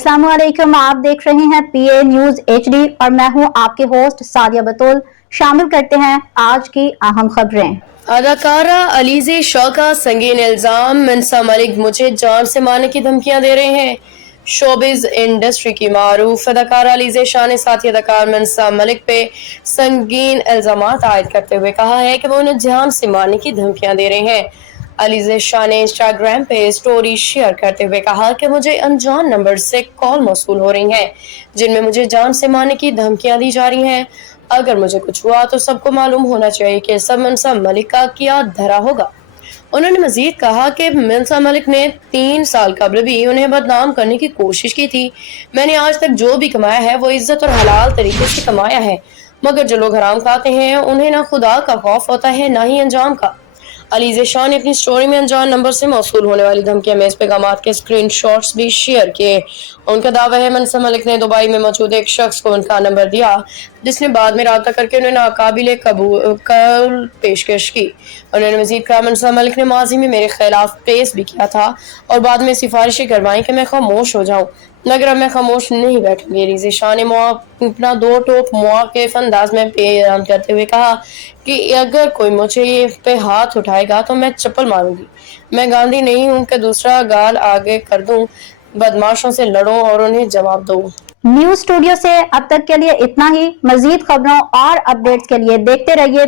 अस्सलाम वालेकुम, आप देख रहे हैं PA न्यूज HD और मैं हूं आपके होस्ट सादिया बतूल। शामिल करते हैं आज की अहम खबरें। अदाकारा अलीज़े शाह का संगीन इल्जाम, मनसा मलिक मुझे जान से मारने की धमकियां दे रहे हैं। शोबिज इंडस्ट्री की मारूफ अदाकारा अलीज़े शाह ने साथी अदाकार मनसा मलिक पे संगीन इल्जामात आयद करते हुए कहा है कि वो उन्हें जान से मारने की धमकियां दे रहे हैं। अलीज़े शाह ने इंस्टाग्राम पे स्टोरी शेयर करते हुए कहा कि मुझे अनजान नंबर से कॉल मौसूल हो रही हैं जिनमें मुझे जान से मारने की धमकियां दी जा रही हैं। अगर मुझे कुछ हुआ तो सबको मालूम होना चाहिए कि सब मनसा मलिक का क्या धरा होगा। उन्होंने मजीद कहा कि मनसा मलिक ने 3 साल कबल भी उन्हें बदनाम करने की कोशिश की थी। मैंने आज तक जो भी कमाया है वो इज्जत और हलाल तरीके से कमाया है, मगर जो लोग हराम खाते हैं उन्हें ना खुदा का खौफ होता है ना ही अंजाम का। अलीज़े शाह ने अपनी स्टोरी में अनजान नंबर से मौसूल होने वाली धमकियां में इस पैगामात के स्क्रीनशॉट्स भी शेयर किए। उनका दावा है मनसा मलिक ने दुबई में मौजूद एक शख्स को उनका नंबर दिया, जिसने बाद में राब्ता करके उन्हें नाकाबिले कबूल पेशकश की। उन्होंने मजीद कहा, मनसा मलिक ने माजी में मेरे खिलाफ केस भी किया था और बाद में सिफारिशें करवाई कि मैं खामोश हो जाऊं, मगर अब मैं खामोश नहीं बैठूंगी। अलीज़े शाह ने अपना 2 टोक मौक़िफ़ अंदाज में बयान करते हुए कहा कि अगर कोई मुझे पे हाथ उठाएगा तो मैं चप्पल मारूंगी। मैं गांधी नहीं हूं कि दूसरा गाल आगे कर दूं। बदमाशों से लड़ो और उन्हें जवाब दो। न्यूज स्टूडियो से अब तक के लिए इतना ही। मजीद खबरों और अपडेट्स के लिए देखते रहिए